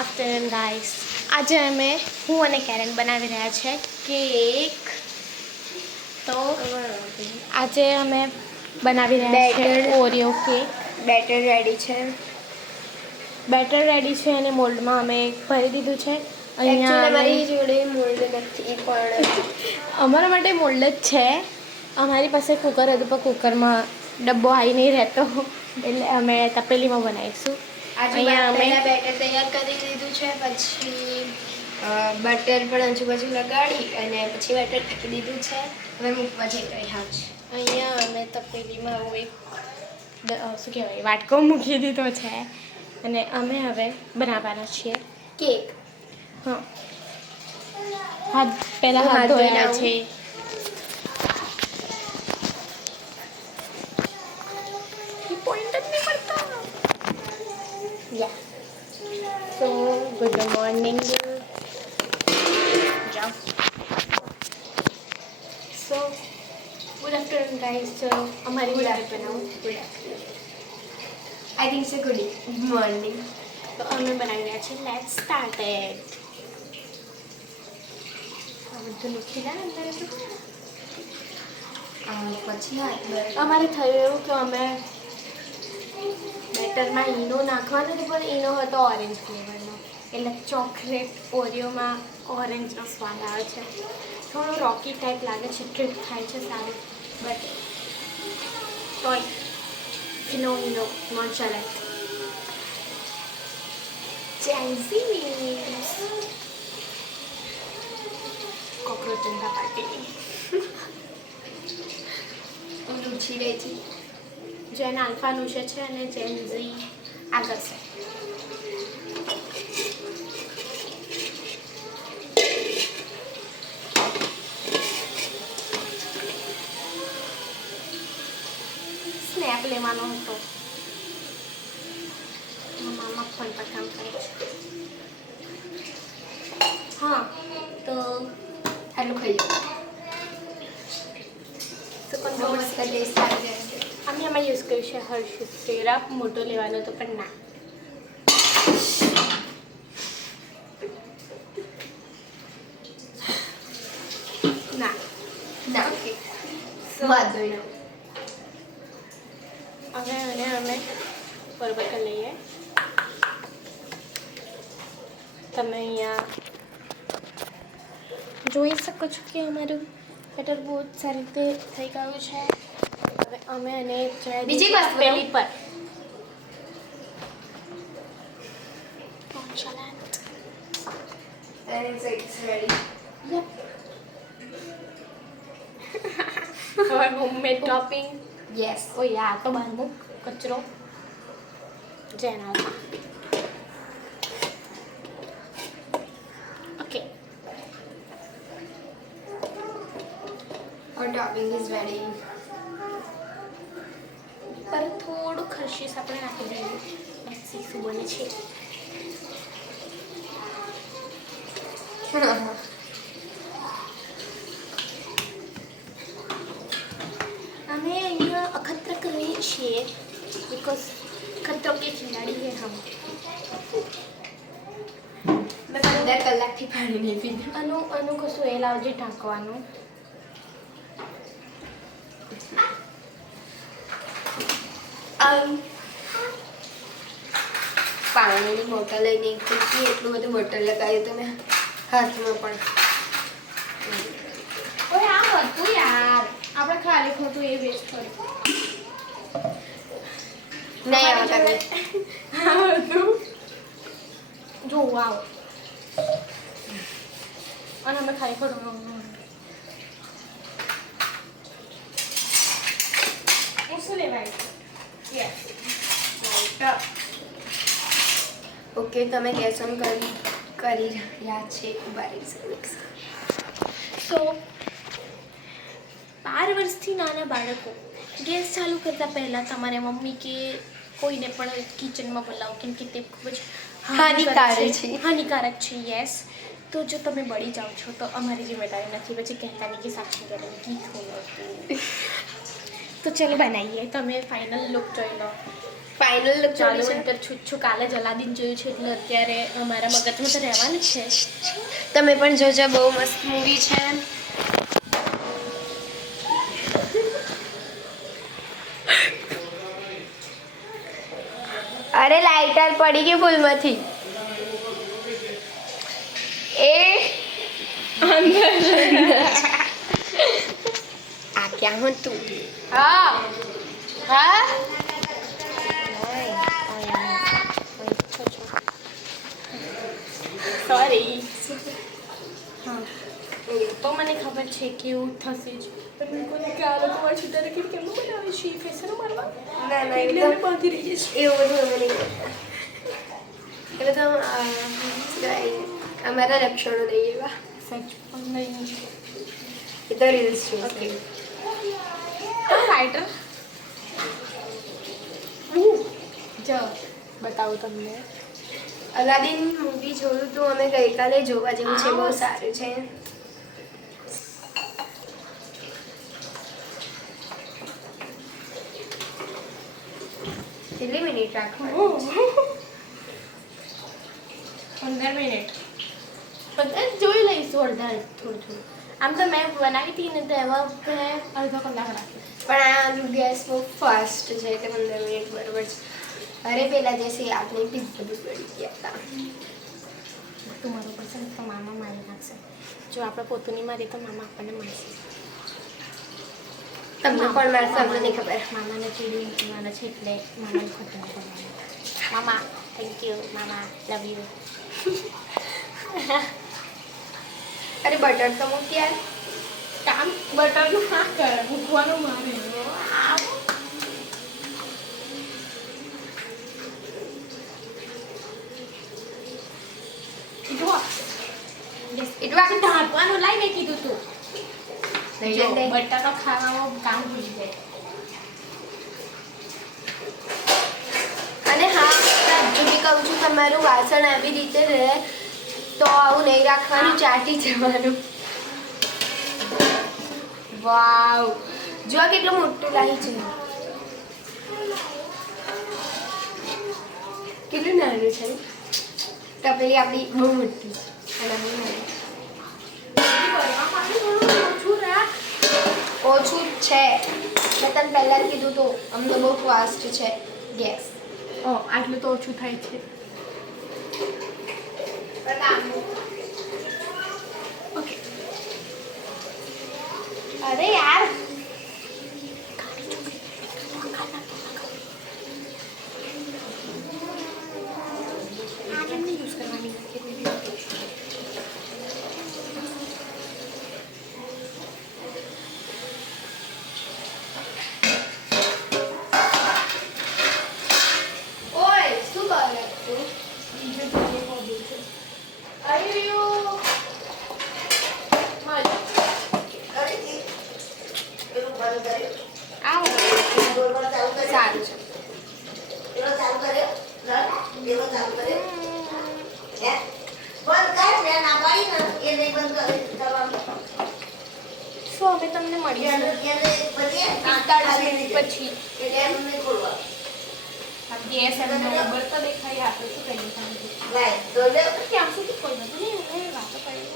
Afternoon guys, આજે હું અને કેરન બનાવી રહ્યા છે કેક. તો આજે અમે બનાવી રહ્યા છે ઓરિયો કેક. બેટર રેડી છે અને મોલ્ડમાં અમે ભરી દીધું છે. અહીંયા મારી જોડે મોલ્ડ નથી પણ અમારા માટે મોલ્ડ જ છે. અમારી પાસે કુકર હતું પણ કુકરમાં ડબ્બો આવી નહીં રહેતો, એટલે અમે તપેલીમાં બનાવીશું. અહીંયા અમે બેટર તૈયાર કરી દીધું છે, પછી બટર પણ આજુબાજુ લગાડી અને પછી બેટર ઢાંકી દીધું છે. હવે મૂકવા જઈ રહ્યા છે. અહીંયા અમે તપેલીમાં આવું એક શું કહેવાય વાટકો મૂકી દીધો છે અને અમે હવે બનાવવાના છીએ કેક. પહેલાં હાથ ધોયા છે. So, good morning. So, good afternoon guys. અમારી Good કેક afternoon. બનાવું. I think it's a good morning. તો અમે બનાવી રહ્યા છીએ. Let's start it. આ બધું લખી લે અંદર પછી અમારે થયું એવું કે અમે બેટરમાં ઈનો નાખવાનો હતો, પણ ઈનો હતો ઓરેન્જ ફ્લેવરનો, એટલે ચોકલેટ ઓરિયોમાં ઓરેન્જનો સ્વાદ આવે છે. થોડું રોકી ટાઈપ લાગે છે, ટ્રીપ થાય છે સારું, બટ તોય ઈનો નોટ ચાલે. ચેન્ઝી કોકરોચ જનતા પાર્ટી રૂચી રહી છે. જેન આલ્ફાનું છે અને જેન્ઝી આગળ છે. સ્નેપ લેવાનો હતો. મામા ફોન પર કામ કરે છે. હા, તો આટલું ખાઈ જાઓ. મસ્ત ટેસ્ટ આવી જાય છે. અમે આમાં યુઝ કર્યું છે હર્ષિસ સિરપ. મોટો લેવાનો હતો પણ ના. ઓકે. So, વાંધો નહીં. હવે અમે બરોબર કરી લઈએ. તમે અહીંયા જોઈ શકો છો કે અમારું બેટર બહુ જ સારી રીતે થઈ ગયું છે. હવે અમે એને બીજી વસ્તુ પેલી પર And it's ready. હવે હોમમેડ ટોપિંગ. Yes. ઓ યાર, તો બહાર મૂક કચરો જેના. Okay, Our topping is ready. પર થોડું ખર્શીસ આપણે નાખી દઈએ. બેસી શું બને છે. અમે અહીંયા અખતરા કરીએ છીએ બિકોઝ ખતરો કે ખિલાડી હે હમ. મેં 15 કલાકથી પાણી નહીં પીધું. આનું કશું એ લાવજે ઢાંકવાનું. પાણીની બોટલ લઈને એટલું બધું બોટલ લગાવ્યું તમે હાથમાં પણ. ઓય આ હતું યાર, આપણે ખાલી ખોટું એ વેસ્ટ કર્યું. નહીં આવતા તમે. હા હતું જો વાવ. અને અમે ખાલી ખોટું શું લેવાય. યસ, ઓકે, તમે ગેસ ઓન કરી રહ્યા છે. સો 12 વર્ષથી નાના બાળકો ગેસ ચાલુ કરતાં પહેલાં તમારે મમ્મી કે કોઈને પણ કિચનમાં બોલાવો, કેમ કે તે ખૂબ જ હાનિકારક છે. યસ, તો જો તમે બળી જાઓ છો તો અમારી જિમ્મેદારી નથી. પછી કહેતા નહીં કે સાક્ષી કરે ગીત હોય. તો ચલો બનાવીએ. તમે ફાઇનલ લુક જોઈ લો. ફાઇનલ લુક ચાલુ છે. વિન્ટર છું કાલે જ અલાદીન જોયું છે એટલે અત્યારે અમારા મગજમાં તો રહેવાનું જ છે. તમે પણ જોજો, બહુ મસ્ત મૂવી છે. અરે લાઇટર પડી ગઈ ભૂલમાંથી. એ આ ક્યાં હતું? હા હા સોરી. હા તો મને ખબર છે કે એવું થશે જ, પણ મેં કોને કે આ લોકો મારી છૂટા રાખીને કેમનું બનાવે છે ફેશનો મારવા. ના ના એટલે અમે બાંધી રહીએ છીએ. એવું બધું અમે નહીં કરતા. અમારા લક્ષણો નહીં એવા. સચ પણ નહીં. એ તો રીલ્સ છે. ઓકે લાઇટર જો બતાવું તમને. અલાદીન મૂવી જોયું તો અમે ગઈકાલે, જોવા જેવું છે, બહુ સારું છે. કેટલી મિનિટ રાખવાનું? 15 મિનિટ જોઈ લઈશું. અડધા થોડું. આમ તો મેં બનાવી હતી ને તો એમાં મેં અડધો કલાક રાખ્યો. પણ આ ગેસ બહુ ફાસ્ટ છે એટલે 15 મિનિટ બરોબર છે. અરે પેલા દિવસે આપણે પીઝા પડી ગયા હતા. તું મારું પડશે ને તો મામા મારી નાખશે. જો આપણે પોતાની મારી તો મામા આપણને મારશે. તમને પણ મારશે, અમને નહીં ખબર. મામાને ચીડી મારે છે એટલે મામાને ખતમ કરવાનું. મામા થેન્ક યુ. મામા લવ યુ. અરે બટર તો મૂક યાર. કામ બટરનું ના કરે, મૂકવાનું મારે. એટલું આખું ઢાંકવાનું લાઈ મેં કીધું તું. લઈ જો લે. બટાકા ખાવામાં કામ ભૂલી જાય. અને હા, સાચું કહું છું, તમારું વાસણ આવી રીતે રહે તો આવું નહીં રાખવાનું, ચાટી જવાનું. વાવ, જો કેટલું મોટું લાવી છે. કેટલું નાનું છે. તપેલી આપણી બહુ મોટી અને બહુ નાની. ઓછું જ છે. મેં તને પહેલાં કીધું તો અમને બહુ ફાસ્ટ છે ગેસ. આટલું તો ઓછું થાય છે. ઓકે. અરે યાર આ કેમની યુઝ કરવાની ઓય શું કરે તું? સારું છે. શું અમે તમને મળીશું 45 મિનિટ પછી. ગેસ એમને બરાબર તો દેખાઈ આપે શું કરીએ ત્યાં સુધી કોઈ બધું નહીં વાતો કરી